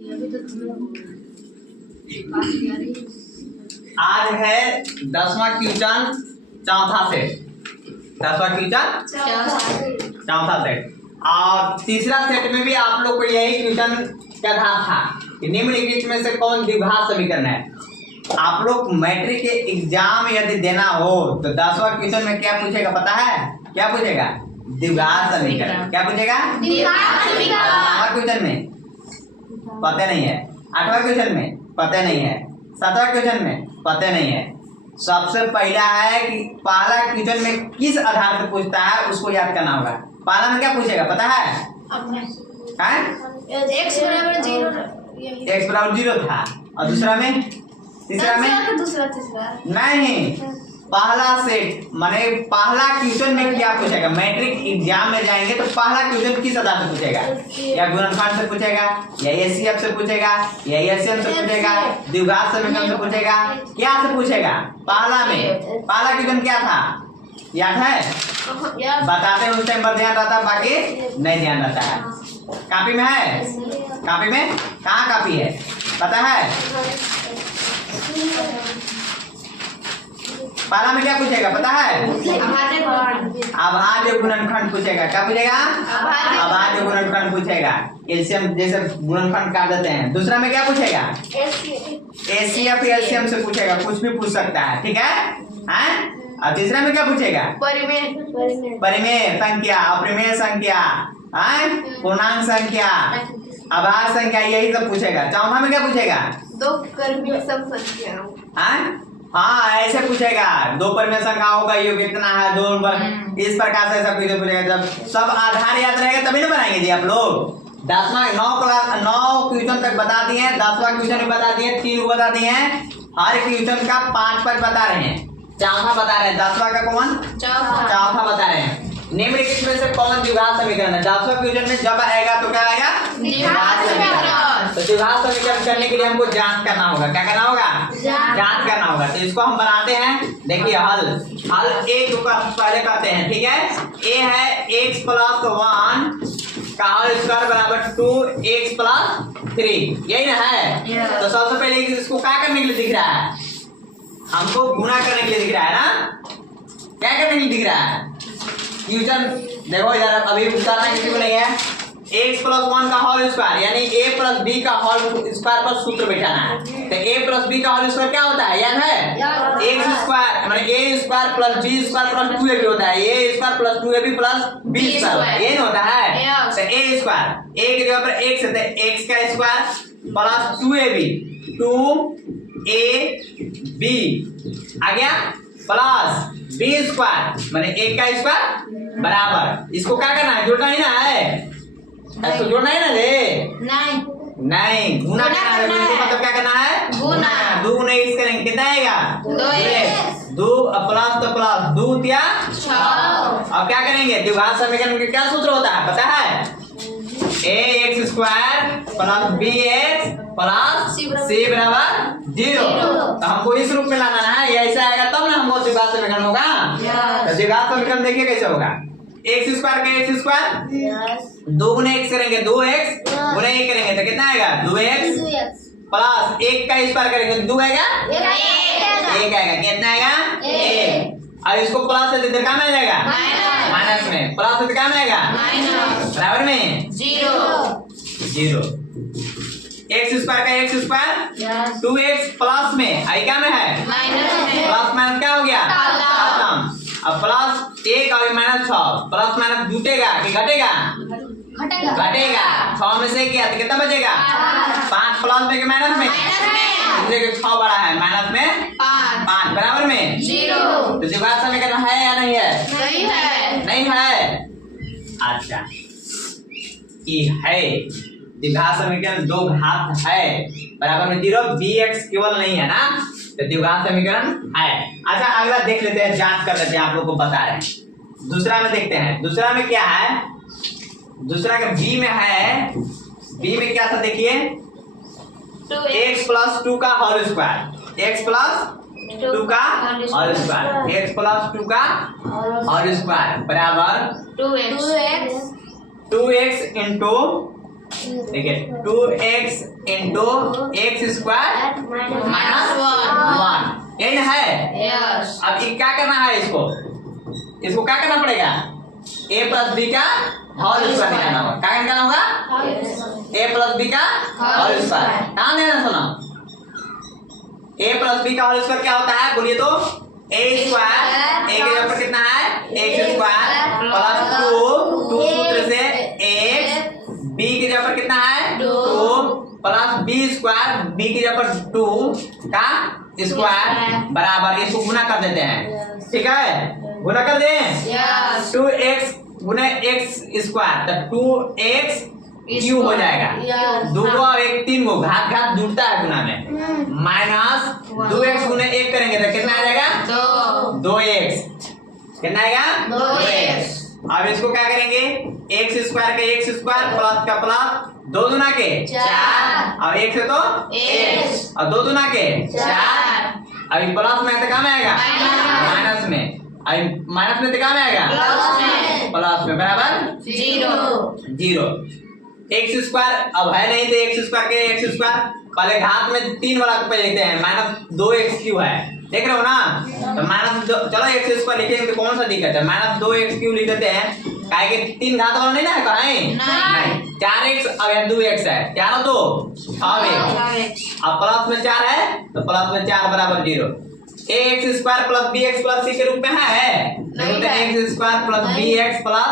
आज है 10वां क्वेश्चन चौथा सेट। 10वां क्वेश्चन चौथा सेट और तीसरा सेट में भी आप लोग को यही क्वेश्चन का था कि निम्नलिखित में से कौन द्विघात समीकरण है। आप लोग मैट्रिक के एग्जाम यदि देना हो तो 10वां क्वेश्चन में क्या पूछेगा पता है? क्या पूछेगा? द्विघात समीकरण। क्या पूछेगा? द्विघात समीकरण। 9वां क्वेश्चन में पता नहीं है, 8वां क्वेश्चन में पता नहीं है, 7वां क्वेश्चन में पता नहीं है। सबसे पहला है कि पहला क्वेश्चन में किस आधार पर पूछता है उसको याद करना होगा। पहला में क्या पूछेगा पता है? x बराबर 0 था और दूसरा में तीसरा में तीसरा नहीं, पहला सेट माने पहला क्वेश्चन में क्या पूछेगा। मैट्रिक एग्जाम में जाएंगे तो पहला क्वेश्चन किस आधार से पूछेगा? या गुणनखंड से पूछेगा, या एचसीएफ से पूछेगा, या एलसीएम से पूछेगा, द्विघात समीकरण से पूछेगा, क्या से पूछेगा? पहला में पहला क्वेश्चन क्या था याद है? बताते हैं उस टाइम पर ध्यान रहता है, बाकी नहीं ध्यान रहता है। कॉपी में है? कॉपी में कहाँ कॉपी है पता है? पहला में क्या पूछेगा पता है? अभाज्य गुणनखंड पूछेगा। क्या पूछेगा? अभाज्य गुणनखंड पूछेगा। एलसीएम जैसे गुणनखंड काट देते हैं। दूसरा में क्या पूछेगा? एचसीएफ एलसीएम से पूछेगा, कुछ भी पूछ सकता है, ठीक है? और तीसरा में क्या पूछेगा? परिमेय संख्या, अपरिमेय संख्या, पूर्णांक संख्या, अभाज्य संख्या, यही सब पूछेगा। चौथा में क्या पूछेगा? दो परिमेय संख्या। हाँ ऐसे पूछेगा, दो परिमेय संख्याओं का योग कितना है, दो पर इस प्रकार से सब पूछेगा। जब सब आधार याद रहेगा तभी ना बनाएंगे जी आप लोग। 9 क्वेश्चन तक बता दिए, 10वां क्वेश्चन भी बता दिए, 3 बता दिए हैं, हर क्वेश्चन का 5 बता रहे हैं। चौथा बता रहे हैं, 10वां का कौन? चौथा बता रहे हैं। निम्नलिखित में से कौन द्विघात समीकरण है? 10वां क्वेश्चन में जब आएगा तो क्या आएगा? द्विघात समीकरण। तो द्विघात समीकरण करने के लिए हमको जांच करना होगा। क्या करना होगा? जांच करना होगा। तो इसको हम बनाते हैं। देखिए हल ए को पहले करते हैं, ठीक है? ए है x + 1 का होल स्क्वायर बराबर 2x + 3, यही ना है? तो सबसे पहले इसको क्या करने के लिए दिख रहा है? हमको गुणा करने के लिए दिख रहा है ना? क्या करने के लिए दिख रहा है? क्वेश्चन देखो इधर, अभी उतारना किसी को नहीं है। x + 1 का होल स्क्वायर यानी a + b का होल स्क्वायर पर सूत्र बैठाना है। तो a + b का होल स्क्वायर क्या होता है याद है? x स्क्वायर माने a square + b square + 2ab होता है। a square + 2ab + b square, ये नहीं होता है? तो a स्क्वायर a की जगह पर x है, x का स्क्वायर + 2ab 2ab आ गया प्लस b स्क्वायर माने a का स्क्वायर बराबर, इसको क्या करना है? जोड़ना ही ना है, इसको जोड़ना है ना रे? नहीं गुना करना है। मतलब क्या करना है? गुना। 2 गुना x करेंगे कितना आएगा? 2 प्लस तो प्लस 2 या 6। अब क्या करेंगे? द्विघात समीकरण का क्या सूत्र होता है पता है? ax स्क्वायर + bx + c बराबर 0। तो हमको इस रूप में लाना है, ये ऐसा आएगा तब ना हमको द्विघात समीकरण होगा। तो द्विघात समीकरण देखिए कैसे होगा। x स्क्वायर का x स्क्वायर 2 गुना x करेंगे 2x गुना 1 करेंगे तो कितना आएगा? 2x प्लस 1 का स्क्वायर करेंगे 2 आएगा, 1 आएगा, कितना आएगा? 1। और इसको प्लस से इधर क्या में जाएगा? माइनस में। प्लस से क्या में आएगा? बराबर में 0। x स्क्वायर का x स्क्वायर 2x प्लस में आई क्या में है? प्लस माइनस क्या हो गया? खत्म। अब प्लस 1 और -6 प्लस माइनस जुटेगा कि घटेगा? घटेगा। 6 में से किया तो कितना बचेगा? 5 प्लस में कि माइनस में? 6 बड़ा है, माइनस में 5 बराबर में 0। तो द्विघात समीकरण है या नहीं है? नहीं है। अच्छा ये है द्विघात समीकरण, दो घात है बराबर में 0, bx केवल नहीं है ना, तो द्विघात समीकरण है। अच्छा अगला देख लेते हैं, जांच कर लेते हैं, आप लोग को बता रहे हैं। दूसरा में देखते हैं, दूसरा में क्या है? दूसरा का b में है, b में क्या था देखिए? x + 2 का होल स्क्वायर, x + 2 का होल स्क्वायर, x + 2 का होल स्क्वायर बराबर 2x इंटू देखिए 2x into x square minus 1 ये है। यस। अब ये क्या करना है, इसको क्या करना पड़ेगा, a प्लस बी का होल स्क्वायर निकालना होगा। क्या निकालना होगा, a प्लस बी का होल स्क्वायर। कहाँ देना सुना, a प्लस बी का होल स्क्वायर क्या होता है बोलिए तो, a स्क्वायर, a के जगह पर कितना है x स्क्वायर प्लस 2 सूत्र से x, b की जगह पर कितना है 2 प्लस b स्क्वायर, b की जगह पर 2 का स्क्वायर बराबर, इसको गुना कर देते हैं। ठीक है, गुना कर दें, 2x गुना x स्क्वायर तो 2x क्यू हो जाएगा, 2 और 1 3 गो घात घात जुड़ता है गुना में, माइनस 2x गुना 1 करेंगे तो कितना आ जाएगा 2x, कितना आएगा 2x। अब इसको क्या करेंगे, x स्क्वायर का x स्क्वायर प्लस का प्लस, 2 दूना के 4, अब 1 से तो x और 2 दूना के 4, अभी प्लस में तो कहाँ में आएगा माइनस में, अभी माइनस में तो कहाँ में आएगा प्लस में, बराबर 0। एक्स स्क्वायर अब है नहीं तो एक्स स्क्वायर के एक्स स्क्वायर पहले घात में 3 वाला पे लिखते हैं, माइनस 2x क्यू है, देख रहे हो ना, तो माइनस चलो एक्स स्क्वायर लिखेंगे तो कौन सा दिक्कत है, माइनस 2x क्यू लिख देते हैं, काहे कि 3 घात वाला नहीं ना है, कहीं नहीं, 4x अब यहाँ 2x है, 4 और 2 6x, अब प्लस में 4 है तो प्लस में 4 बराबर 0, ax square plus bx plus c के रूप में है, नहीं तो x square plus bx plus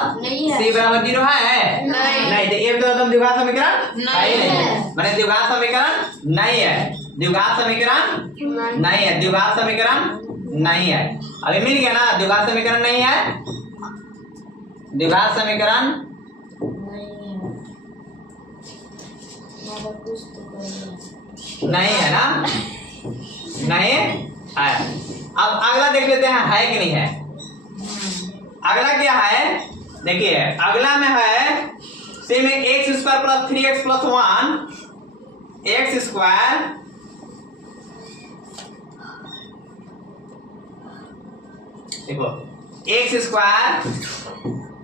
c बराबर 0 है, नहीं तो ये तो एकदम द्विघात समीकरण नहीं, माने द्विघात समीकरण नहीं है, द्विघात समीकरण नहीं है, द्विघात समीकरण नहीं है, अभी मिल गया ना, द्विघात समीकरण नहीं है, द्विघात समीकरण नहीं है ना, नहीं है। अब अगला देख लेते हैं है कि नहीं है, अगला क्या है, देखिए अगला में है same x square plus 3x प्लस 1 एक्स स्क्वायर देखो एक्स स्क्वायर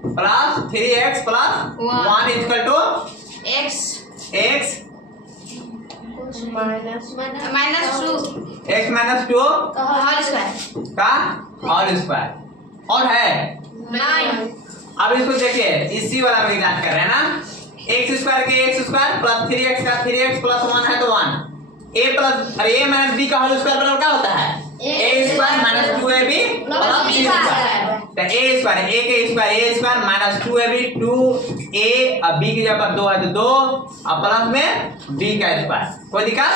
प्लस 3x प्लस 1 equal to x minus x minus 2 whole square का होल स्क्वायर और है 9। अब इसको देखिए इसी वाला में जांच कर रहे हैं ना, एक्स स्क्वायर के एक्स स्क्वायर प्लस 3x का 3x प्लस 1 है तो 1, a प्लस अरे a माइनस b का होल स्क्वायर बराबर क्या होता है a square minus 2ab plus b square, तो a स्क्वायर a के square a square minus 2ab 2a, अब b की जगह पर 2 है तो 2 और प्लस में b का स्क्वायर, कोई दिक्कत,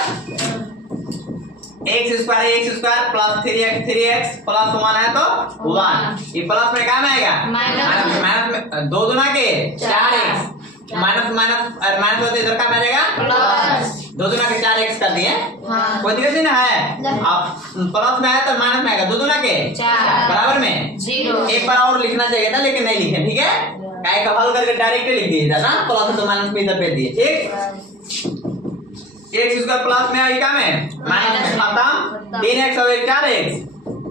एक्स स्क्वायर प्लस 3x प्लस 1 है तो 1, ये प्लस में क्या में आएगा माइनस में 2 दूना के 4x, माइनस माइनस और माइनस होते इधर का में जाएगा प्लस, 2 दूना के 4x कर दिए, कोई दिक्कत नहीं ना है, अब प्लस में है तो माइनस में आएगा 2 दूना के 4 बराबर में 0, एक बार और लिखना चाहिए था लेकिन नहीं लिखे, ठीक है, काय का हल करके डायरेक्ट लिख दिए था ना, प्लस तो माइनस में इधर पे दिए, ठीक, एक्स स्क्वायर प्लस में आएगा में माइनस में खत्म, 3x और 4x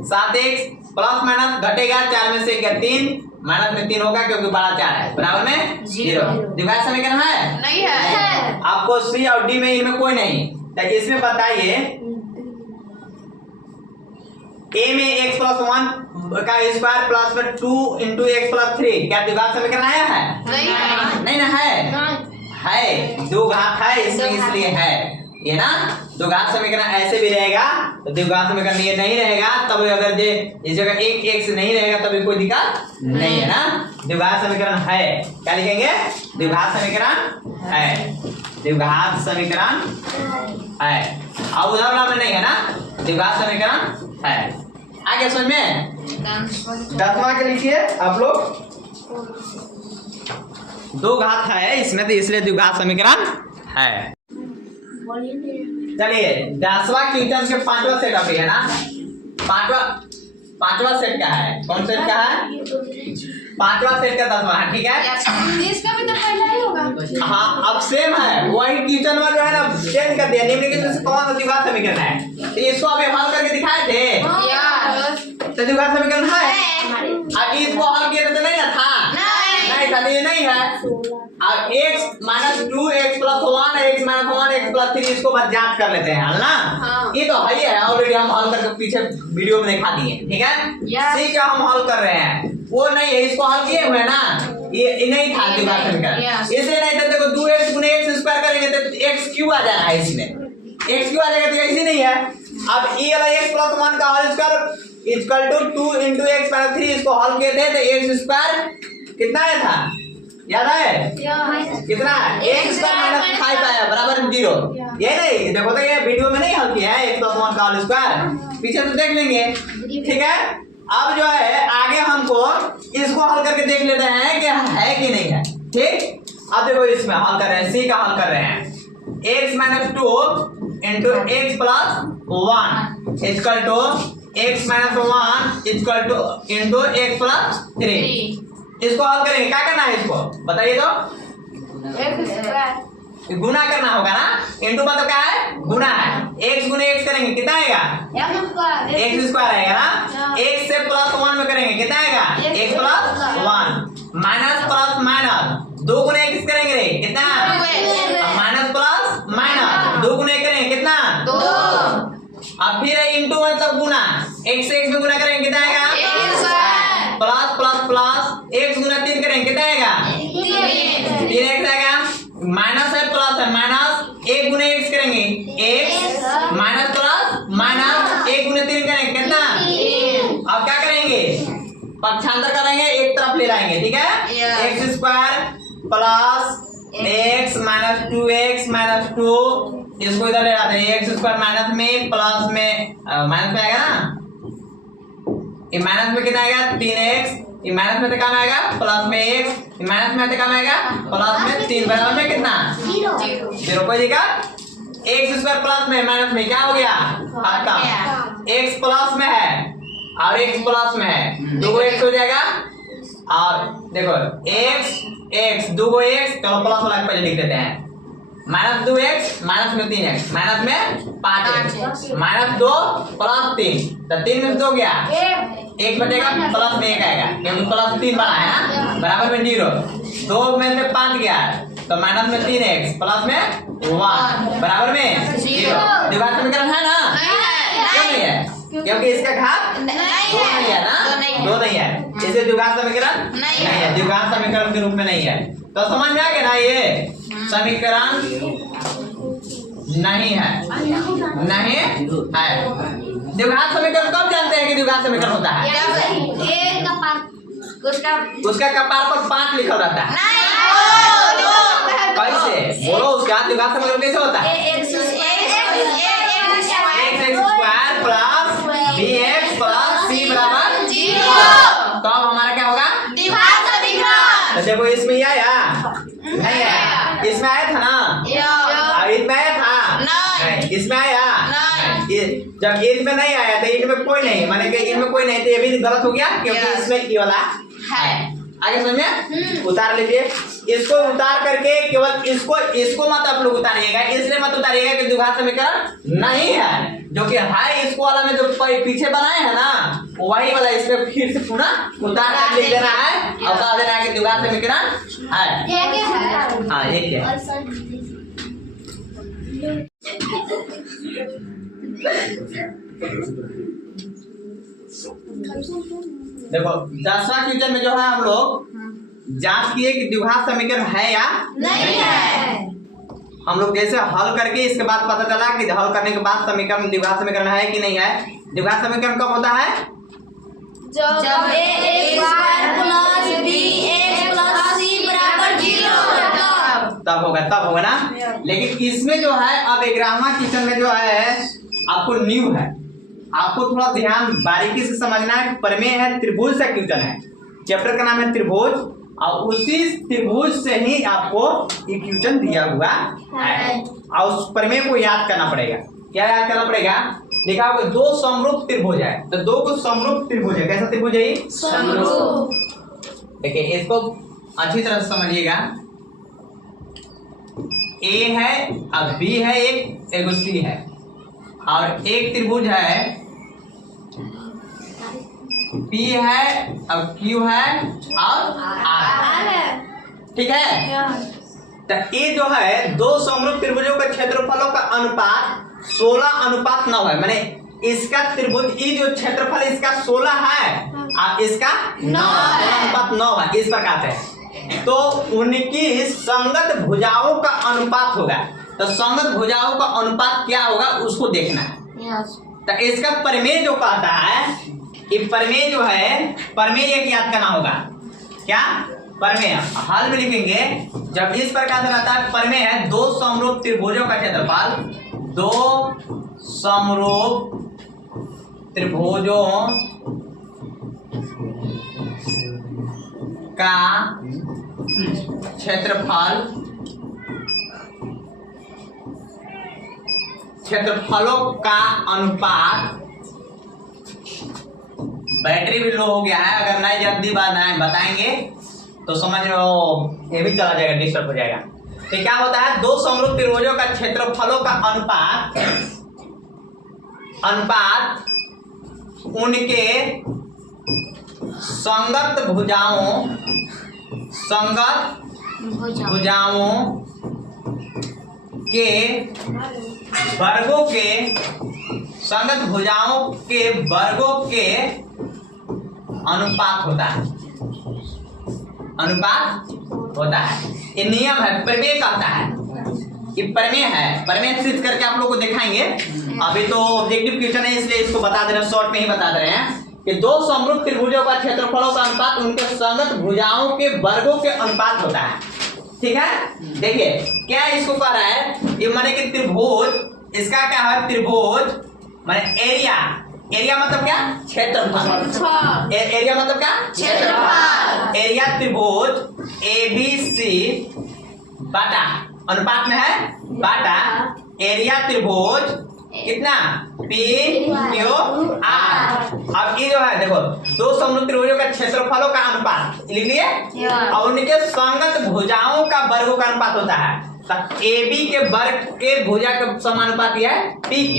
7x प्लस माइनस घटेगा, 4 में से 3 माइनस में 3 होगा क्योंकि बड़ा 4 है, बराबर में 0, द्विघात समीकरण है नहीं है, आपको सी और डी में इनमें कोई नहीं, तो इसमें बताइए a में x प्लस 1 का स्क्वायर प्लस में 2 इंटू एक्स प्लस 3 क्या द्विघात समीकरण आया है, नहीं ना है, दो घात है इसमें इसलिए है ये ना, द्विघात समीकरण ऐसे भी रहेगा तो द्विघात समीकरण ये नहीं रहेगा, तब अगर ये इस जगह एक x नहीं रहेगा तभी कोई दिक्कत नहीं है ना, द्विघात समीकरण है, क्या लिखेंगे द्विघात समीकरण है, द्विघात समीकरण है, अब उधर वाला में नहीं है ना, द्विघात समीकरण है, आगे समझ में, 10वां के लिखिए आप लोग, 2 घात है इसमें तो इसलिए द्विघात समीकरण है। चलिए 10वां क्वेश्चन के 5वां सेट अभी है ना, 5वां सेट का है, कौन सेट का है 5वां सेट का 10वां है, ठीक है, इसका भी तो पहला ही होगा, हाँ अब सेम है, वही क्वेश्चन में जो है ना चेंज कर दिया, निम्नलिखित से कौन सा द्विघात समीकरण है, तो इसको अभी हल करके दिखाए थे, तो द्विघात समीकरण है, अब इसको हल किया तो नहीं ना था, नहीं है तो ये नहीं है। अब x minus 2 x plus 1 x minus 1 x plus 3 इसको बस जांच कर लेते हैं, हल ना। हाँ। ये तो है ही है, ऑलरेडी हम हल करके पीछे वीडियो में दिखा दिए, ठीक है। सी का हम हल कर रहे हैं, वो नहीं है, इसको हल किए हुए ना, ये नहीं था द्विघात समीकरण, इसे नहीं तो देखो 2x गुने x स्क्वायर करेंगे तो x क्यों आ जाएगा, इसमें x क्यों आ जाएगा, तो ऐसे नहीं है। अब ये वाला x प्लस 1 का whole square equal to 2 into x minus 3, इसको हल किए थे तो x स्क्वायर कितना आया था, याद है कितना, x स्क्वायर माइनस 5 आया बराबर 0। ये नहीं देखो तो ये वीडियो में नहीं हल किया है x प्लस 1 का होल स्क्वायर, पीछे तो देख लेंगे, ठीक है। अब जो है आगे हमको इसको हल करके देख लेते हैं कि है कि नहीं है, ठीक। अब देखो इसमें हल कर रहे हैं, सी का हल कर रहे हैं, x minus 2 into x plus 1 equal to x minus 1 equal to into x plus 3। इसको हल करेंगे, क्या करना है इसको बताइए तो, गुना करना होगा ना, इंटू मतलब क्या है, गुना है। x गुने x करेंगे कितना आएगा, x स्क्वायर आएगा ना, x से प्लस 1 में करेंगे कितना आएगा, x plus 1 minus plus minus 2 गुने x करेंगे कितना, माइनस प्लस माइनस 2 गुने करेंगे कितना, 2। अब फिर इंटू मतलब गुना, x से x में गुना करेंगे कितना आएगा, प्लस प्लस प्लस x गुना 3 करेंगे कितना आएगा, 3x आएगा, माइनस है प्लस है माइनस 1 गुने x करेंगे x माइनस प्लस माइनस 1 गुने 3 करेंगे कितना। अब क्या करेंगे, पक्षांतर करेंगे, एक तरफ ले जाएंगे, ठीक है। X square plus x minus 2x minus 2, इसको इधर ले आते हैं, एक्स स्क्वायर माइनस में प्लस में माइनस में आएगा ना, ये माइनस में कितना आएगा 3x, ये माइनस में तो कम आएगा प्लस में x, ये माइनस में तो कम आएगा प्लस में 3 बराबर में कितना 0 कोई जगह। एक्स स्क्वायर प्लस में माइनस में क्या हो गया खत्म, x प्लस में है और x प्लस में है, दो x हो जाएगा। और देखो x दो x, चलो प्लस वाला पहले लिख देते हैं, माइनस 2x माइनस में 3x माइनस में 5x माइनस 2 प्लस 3, तो 3 में 2 गया, एक बचेगा प्लस में 1 आएगा क्योंकि प्लस 3 बना है ना, बराबर में 0, 2 में से 5 गया तो माइनस में 3x प्लस में 1 बराबर में 0। द्विघात समीकरण है ना, क्यों नहीं है, क्योंकि इसका घात 2 नहीं है ना, 2 नहीं है, इसे द्विघात समीकरण नहीं है, द्विघात समीकरण के रूप में नहीं है। तो समझ में आ गया ना, ये समीकरण नहीं है, नहीं है। द्विघात समीकरण कब जानते हैं कि द्विघात समीकरण होता है, उसका कपार पर 5 लिखा रहता है, कैसे बोलो, उसका द्विघात समीकरण कैसे होता है, x square plus bx plus c बराबर 0। तो अब हमारा क्या होगा द्विघात समीकरण। तो देखो इसमें ये आया नहीं आया, इसमें आया था ना, और इसमें आया था नहीं, इसमें आया नहीं, जब इसमें नहीं आया तो इनमें कोई नहीं, माने कि इनमें कोई नहीं, तो ये भी गलत हो गया क्योंकि इसमें ये वाला है। आगे समझ में, उतार लीजिए, इसको उतार करके केवल इसको मत आप लोग उतारिएगा, इसलिए मत उतारिएगा कि द्विघात समीकरण नहीं है, जो कि है इसको वाला में जो पीछे बनाए है ना वही वाला, इस पे फिर से पुनः उतार कर लिख देना है और कह देना है कि द्विघात समीकरण है। हाँ ये क्या है, देखो 10वां क्वेश्चन में जो है हम लोग जांच किए कि द्विघात समीकरण है या नहीं है। हम लोग जैसे हल करके इसके बाद पता चला कि हल करने के बाद समीकरण द्विघात समीकरण है कि नहीं है। द्विघात समीकरण कब होता है, जब a square plus bx plus c बराबर 0 तब होगा ना। लेकिन इसमें जो है अब 11वां क्वेश्चन में जो है आपको न्यू है, आपको थोड़ा ध्यान बारीकी से समझना है। प्रमेय है, त्रिभुज से क्वेश्चन है, चैप्टर का नाम है त्रिभुज, और उसी त्रिभुज से ही आपको ये क्वेश्चन दिया हुआ है और उस प्रमेय को याद करना पड़ेगा। क्या याद करना पड़ेगा, देखा होगा 2 समरूप त्रिभुज है, तो 2 को समरूप त्रिभुज है, कैसा त्रिभुज है ये समरूप। देखिए इसको अच्छी तरह से समझिएगा, ए है अब बी है, एक सी है, और एक त्रिभुज है P है अब Q है और R है। ठीक है। तो ये जो है दो समरूप त्रिभुजों के क्षेत्रफलों का अनुपात 16:9 है। माने इसका त्रिभुज ये जो क्षेत्रफल इसका 16 है और इसका 9 है। इस प्रकार से तो उनकी संगत भुजाओं का अनुपात होगा। तो संगत भुजाओं का अनुपात क्या होगा उसको देखना है। तो इसका प्रमेय जो कहता है कि प्रमेय जो है प्रमेय एक याद करना होगा। क्या प्रमेय हल में लिखेंगे जब इस प्रकार से रहता है। प्रमेय है दो समरूप त्रिभुजों का क्षेत्रफल, दो समरूप त्रिभुजों का क्षेत्रफलों का अनुपात। बैटरी भी लो हो गया है, अगर नहीं जल्दी बताएंगे तो समझ में ये भी चला जाएगा, डिस्टर्ब हो जाएगा। तो क्या होता है दो समरूप त्रिभुजों का क्षेत्रफलों का अनुपात उनके संगत भुजाओं के वर्गों के संगत भुजाओं के वर्गों के अनुपात होता है। ये नियम है, प्रमेय कहता है। ये प्रमेय है, प्रमेय सिद्ध करके आप लोग को दिखाएंगे। अभी तो ऑब्जेक्टिव क्वेश्चन है इसलिए इसको बता दे रहे हैं, शॉर्ट में ही बता दे रहे हैं कि दो समरूप त्रिभुजों का क्षेत्रफलों का अनुपात उनके संगत भुजाओं के वर्गों के अनुपात होता है। ठीक है। देखिए क्या इसको कह रहा है, ये माने कि त्रिभुज, इसका क्या है त्रिभुज माने एरिया मतलब क्या क्षेत्रफल। एरिया मतलब क्या क्षेत्रफल। एरिया त्रिभुज ABC बाटा अनुपात में है बाटा एरिया त्रिभुज कितना PQR। अब ये जो है देखो दो समरूप त्रिभुजों का क्षेत्रफलों का अनुपात लिख लिए और उनके संगत भुजाओं का वर्गों का अनुपात होता है। तो AB के वर्ग के भुजा का समानुपाती है PQ।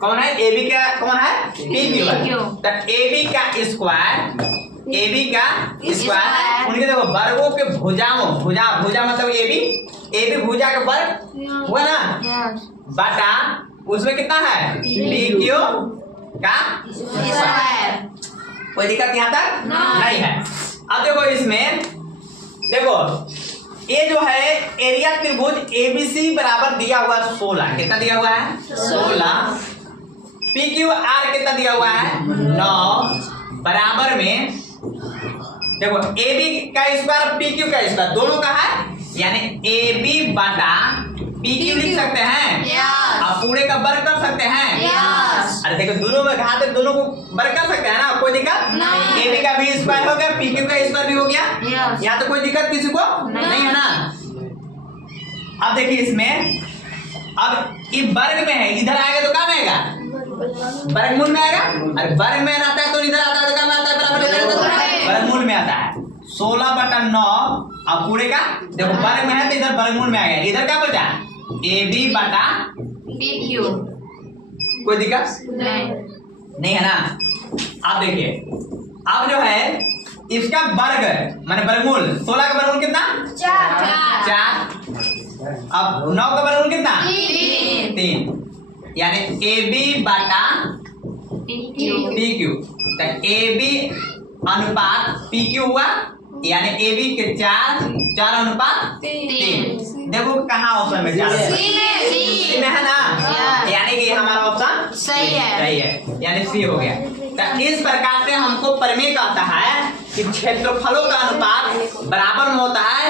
कौन है AB का, कौन है PQ है। तो AB का स्क्वायर उनके देखो वर्गों के भुजा मतलब AB भुजा का वर्ग हुआ ना बाटा उसमें कितना है PQ का स्क्वायर। कोई दिक्कत यहाँ तक नहीं है। अब देखो इसमें देखो ये जो है एरिया त्रिभुज ABC बराबर दिया हुआ 16। कितना दिया हुआ है 16। PQR कितना दिया हुआ है 9 बराबर में देखो AB का स्क्वायर PQ का स्क्वायर दोनों का है, यानी AB बाटा PQ लिख सकते हैं और पूरे का वर्ग कर सकते हैं। अरे देखो दोनों में घात है, दोनों को वर्ग कर सकते हैं ना, कोई दिक्कत नहीं। AB का भी स्क्वायर हो गया PQ का स्क्वायर भी हो गया, यहाँ तो कोई दिक्कत किसी को नहीं है ना। अब देखिए इसमें अब ये वर्ग में है, इधर आएगा तो क्या में आएगा वर्गमूल में आएगा। अरे वर्ग में आता है तो इधर आता है तो क्या में आता है बराबर वर्गमूल में आता है। 16/9 अब पूरे का देखो वर्ग में है तो इधर वर्गमूल में आ गया। इधर क्या बचा AB बटा PQ। कोई दिक्कत नहीं है ना। अब देखिए अब जो है इसका वर्ग माने वर्गमूल 16 का वर्गमूल कितना 4। अब 9 का वर्गमूल कितना 3 यानी AB बटा PQ। तो AB अनुपात PQ हुआ यानी AB के 4 अनुपात 3। देखो कहाँ ऑप्शन में 4 है ना, यानी कि हमारा ऑप्शन सही है यानी C हो गया। तो इस प्रकार से हमको प्रमेय कहता है कि क्षेत्रफलों का अनुपात बराबर में होता है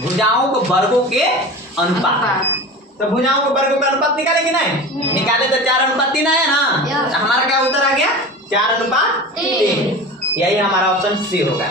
भुजाओं को वर्गों के अनुपात। तो भुजाओं को वर्गों का अनुपात निकाले कि नहीं निकाले तो 4:3 आया ना। तो हमारा क्या उत्तर आ गया 4:3। यही हमारा ऑप्शन C होगा।